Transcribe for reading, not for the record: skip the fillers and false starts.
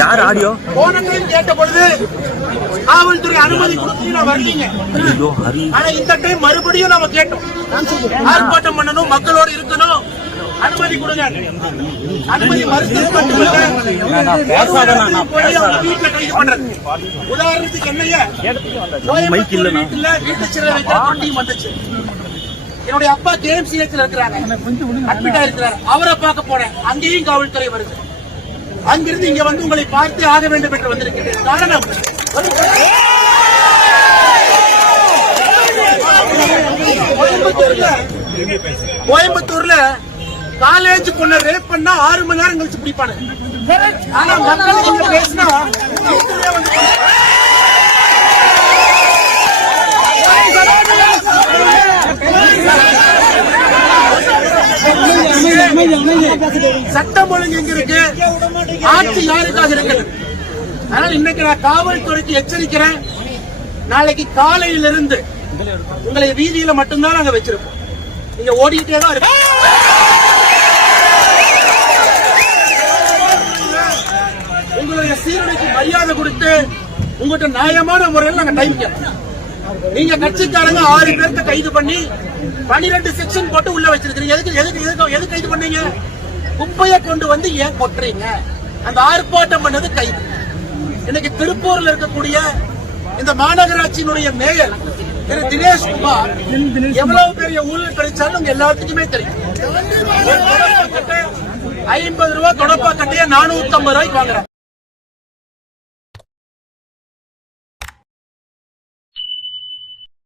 யார் ஆடியோ போன டைம் கேட்ட பொழுது காவல்துறை அனுமதி கொடுத்து வரலீங்க. ஆனா இந்த டைம் மறுபடியும் நாம கேட்டோம், ஆர்ப்பாட்டம் பண்ணணும், மக்களோடு இருக்கணும், அனுமதி கொடுங்க. அனுமதி மறுத்து வீட்டுல கைது பண்றது. உதாரணத்துக்கு என்னைய வீட்டு சிறை வைக்கிற டீம் வந்துச்சு. என்னுடைய அப்பா KMCH இருக்கிறாங்க, அட்மிட் ஆயிருக்கிறார். அவரை பார்க்க போனேன், அங்கேயும் காவல்துறை வருது. அங்கிருந்து இங்க வந்து உங்களை பார்த்து ஆக வேண்டும் என்று வந்திருக்கிறேன். காரணம், கோயம்புத்தூர்ல காலேஜ் பொண்ணை ரேப் பண்ணா 6 மணி நேரம் கழிச்சு பிடிப்பானு. ஆனா மக்களுக்கு இங்க பேசினா சட்டம் ஒழுங்கு எங்க இருக்கு, ஆட்சி யாருக்காக இருக்கு? அதனால இன்னைக்கு நான் காவல்துறைக்கு எச்சரிக்கிறேன். நாளைக்கு காலையிலிருந்து உங்களை வீதியில மட்டும்தான் நாங்க வச்சிருப்போம். நீங்க ஓடிட்டே தான் இருக்கு. உங்களுடைய சீருடைக்கு மரியாதை கொடுத்து உங்கள்கிட்ட நியாயமான முறையில் நாங்க டைம் கேட்போம். நீங்க கட்சிக்காரங்க 6 பேருக்கு கைது பண்ணி 12 செக்ஷன் போட்டு உள்ள வச்சிருக்கீங்க. எது கைது பண்ணீங்க? குப்பையை கொண்டு வந்து ஏன் கொட்டுறீங்க? அந்த ஆர்ப்பாட்டம் பண்ணது கைது. இன்னைக்கு திருப்பூர்ல இருக்கக்கூடிய இந்த மாநகராட்சியினுடைய மேயர் திரு தினேஷ்குமார் எவ்வளவு பெரிய ஊழல் கிடைச்சாலும் உங்க எல்லாத்துக்குமே தெரியும். 50 ரூபாய் தொடப்பா கட்டைய 450 ரூபாய்க்கு வாங்குறாங்க.